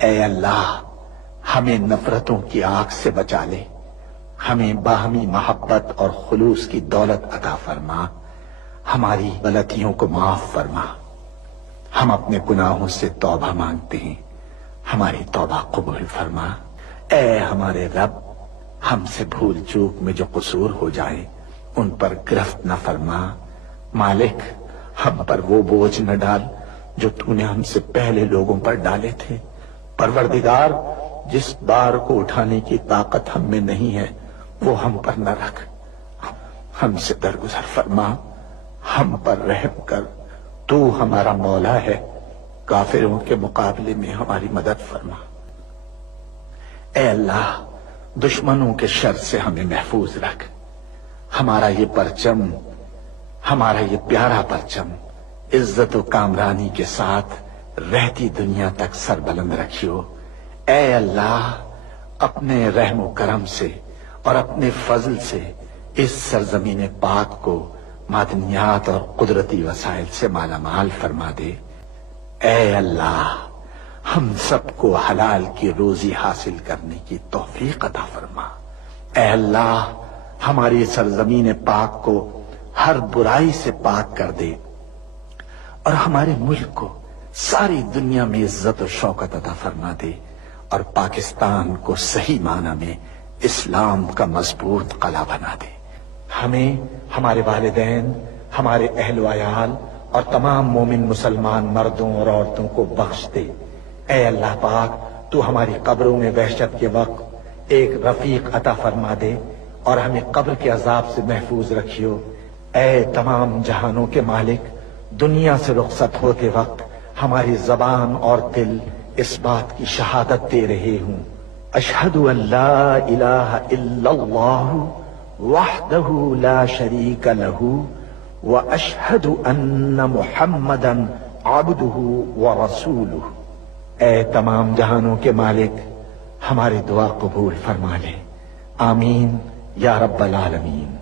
اے اللہ ہمیں نفرتوں کی آگ سے بچا لے، ہمیں باہمی محبت اور خلوص کی دولت عطا فرما، ہماری غلطیوں کو معاف فرما۔ ہم اپنے گناہوں سے توبہ مانگتے ہیں، ہماری توبہ قبول فرما۔ اے ہمارے رب، ہم سے بھول چوک میں جو قصور ہو جائے ان پر گرفت نہ فرما۔ مالک، ہم پر وہ بوجھ نہ ڈال جو تو نے ہم سے پہلے لوگوں پر ڈالے تھے۔ پروردگار، جس بار کو اٹھانے کی طاقت ہم میں نہیں ہے وہ ہم پر نہ رکھ، ہم سے درگزر فرما، ہم پر رحم کر۔ تو ہمارا مولا ہے، کافروں کے مقابلے میں ہماری مدد فرما۔ اے اللہ، دشمنوں کے شر سے ہمیں محفوظ رکھ۔ ہمارا یہ پرچم، ہمارا یہ پیارا پرچم عزت و کامرانی کے ساتھ رہتی دنیا تک سربلند رکھیو۔ اے اللہ، اپنے رحم و کرم سے اور اپنے فضل سے اس سرزمین پاک کو معدنیات اور قدرتی وسائل سے مالا مال فرما دے۔ اے اللہ، ہم سب کو حلال کی روزی حاصل کرنے کی توفیق عطا فرما۔ اے اللہ، ہماری سرزمین پاک کو ہر برائی سے پاک کر دے اور ہمارے ملک کو ساری دنیا میں عزت و شوکت عطا فرما دے، اور پاکستان کو صحیح معنی میں اسلام کا مضبوط قلعہ بنا دے۔ ہمیں، ہمارے والدین، ہمارے اہل و عیال اور تمام مومن مسلمان مردوں اور عورتوں کو بخش دے۔ اے اللہ پاک، تو ہماری قبروں میں وحشت کے وقت ایک رفیق عطا فرما دے اور ہمیں قبر کے عذاب سے محفوظ رکھیو۔ اے تمام جہانوں کے مالک، دنیا سے رخصت ہوتے وقت ہماری زبان اور دل اس بات کی شہادت دے رہے ہوں، اشہد ان لا الہ الا اللہ وحدہ لا شریک لہ واشہد ان محمدا عبدہ ورسولہ۔ اے تمام جہانوں کے مالک، ہماری دعا قبول فرما لے، آمین یا رب العالمین۔